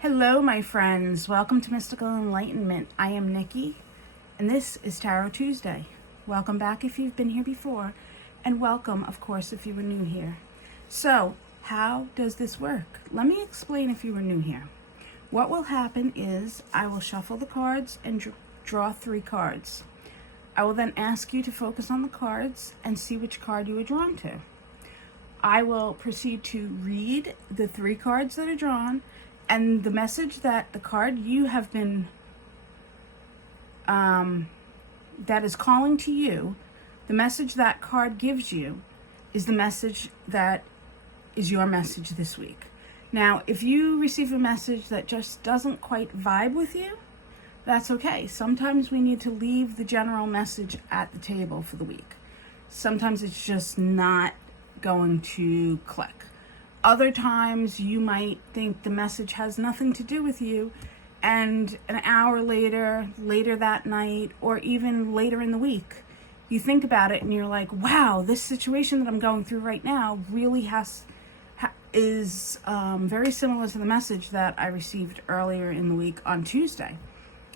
Hello, my friends. Welcome to Mystical Enlightenment. I am Nikki, and this is Tarot Tuesday. Welcome back if you've been here before, and welcome, of course, if you were new here. So, how does this work? Let me explain if you were new here. What will happen is I will shuffle the cards and draw 3 cards. I will then ask you to focus on the cards and see which card you are drawn to. I will proceed to read the 3 cards that are drawn, and the message that the card you have been, that is calling to you, the message that card gives you is the message that is your message this week. Now, if you receive a message that just doesn't quite vibe with you, that's okay. Sometimes we need to leave the general message at the table for the week. Sometimes it's just not going to click. Other times you might think the message has nothing to do with you, and an hour later that night, or even later in the week, you think about it and you're like, wow, this situation that I'm going through right now really is very similar to the message that I received earlier in the week on Tuesday.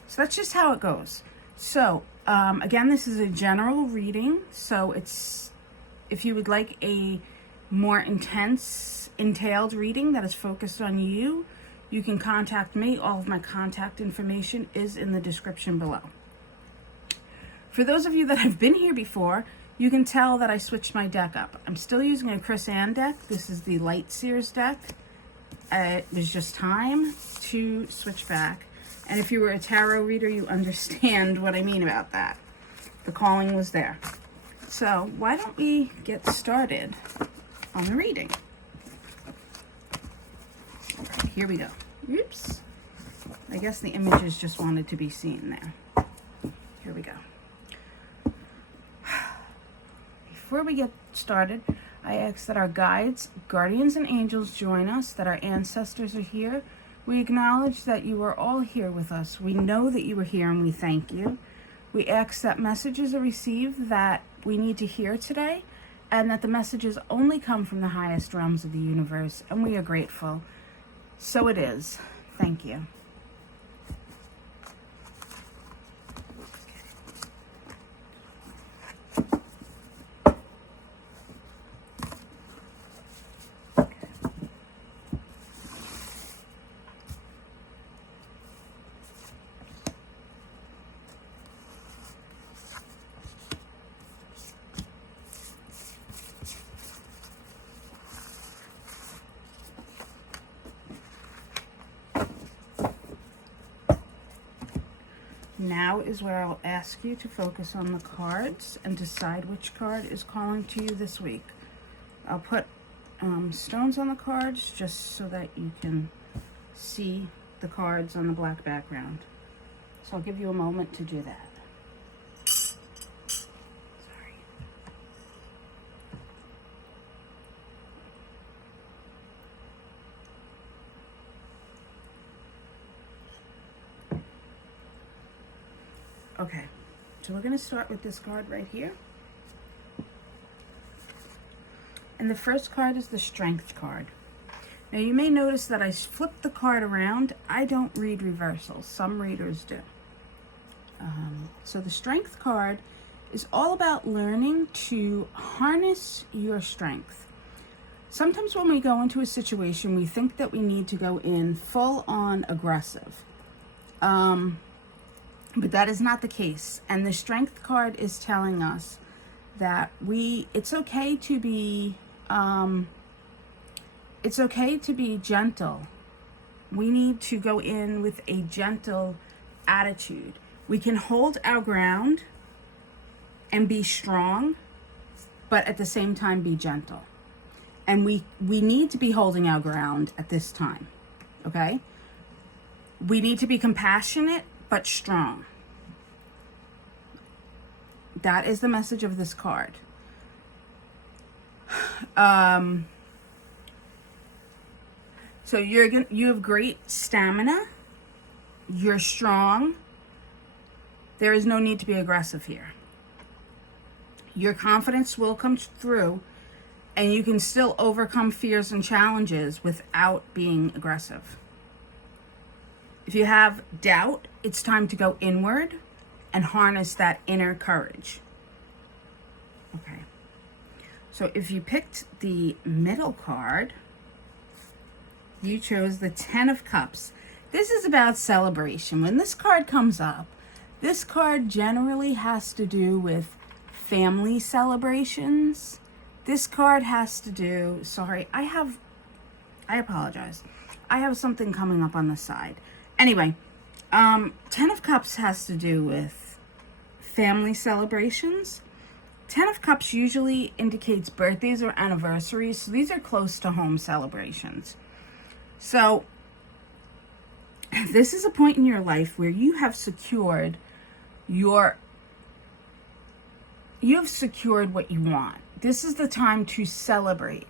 So that's just how it goes. So again, this is a general reading. So if you would like a more intense, entailed reading that is focused on you, you can contact me. All of my contact information is in the description below. For those of you that have been here before, you can tell that I switched my deck up. I'm still using a Chris Ann deck. This is the Light Seers deck. It was just time to switch back. And if you were a tarot reader, you understand what I mean about that. The calling was there. So why don't we get started on the reading? Okay, here we go. Oops. I guess the images just wanted to be seen there. Here we go. Before we get started, I ask that our guides, guardians, and angels join us, that our ancestors are here. We acknowledge that you are all here with us. We know that you are here, and we thank you. We ask that messages are received that we need to hear today, and that the messages only come from the highest realms of the universe, and we are grateful. So it is. Thank you. Now is where I will ask you to focus on the cards and decide which card is calling to you this week. I'll put stones on the cards just so that you can see the cards on the black background. So I'll give you a moment to do that. Sorry. Okay, so we're going to start with this card right here. And the first card is the Strength card. Now you may notice that I flipped the card around. I don't read reversals. Some readers do. So the Strength card is all about learning to harness your strength. Sometimes when we go into a situation, we think that we need to go in full on aggressive. But that is not the case. And the Strength card is telling us that it's okay to be gentle. We need to go in with a gentle attitude. We can hold our ground and be strong, but at the same time be gentle. And we need to be holding our ground at this time, okay? We need to be compassionate, but strong. That is the message of this card. So you have great stamina. You're strong. There is no need to be aggressive here. Your confidence will come through, and you can still overcome fears and challenges without being aggressive. If you have doubt, it's time to go inward and harness that inner courage. Okay. So if you picked the middle card, you chose the 10 of Cups. This is about celebration. When this card comes up, this card generally has to do with family celebrations. This card has to do, I apologize. I have something coming up on the side. Anyway, 10 of Cups has to do with family celebrations. 10 of Cups usually indicates birthdays or anniversaries, so these are close to home celebrations. So this is a point in your life where you have secured what you want. This is the time to celebrate.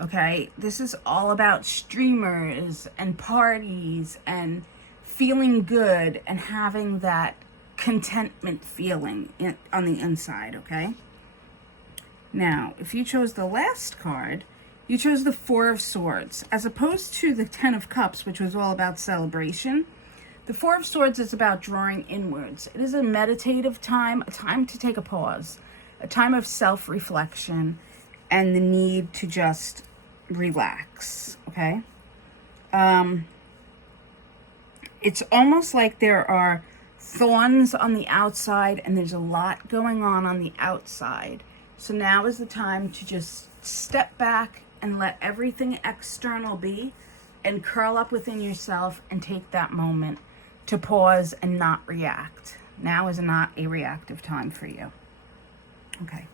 Okay? This is all about streamers and parties and feeling good and having that contentment feeling on the inside, okay? Now, if you chose the last card, you chose the 4 of Swords. As opposed to the 10 of Cups, which was all about celebration, the 4 of Swords is about drawing inwards. It is a meditative time, a time to take a pause, a time of self-reflection, and the need to just relax, okay? It's almost like there are thorns on the outside and there's a lot going on the outside. So now is the time to just step back and let everything external be and curl up within yourself and take that moment to pause and not react. Now is not a reactive time for you. Okay.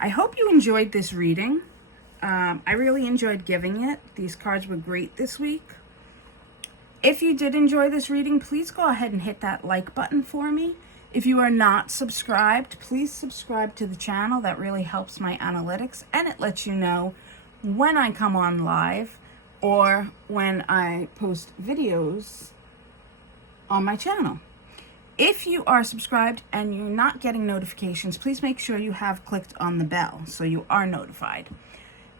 I hope you enjoyed this reading. I really enjoyed giving it. These cards were great this week. If you did enjoy this reading, please go ahead and hit that like button for me. If you are not subscribed, please subscribe to the channel. That really helps my analytics, and it lets you know when I come on live or when I post videos on my channel. If you are subscribed and you're not getting notifications, please make sure you have clicked on the bell so you are notified.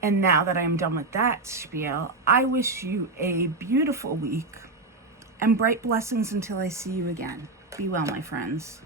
And now that I am done with that spiel, I wish you a beautiful week and bright blessings until I see you again. Be well, my friends.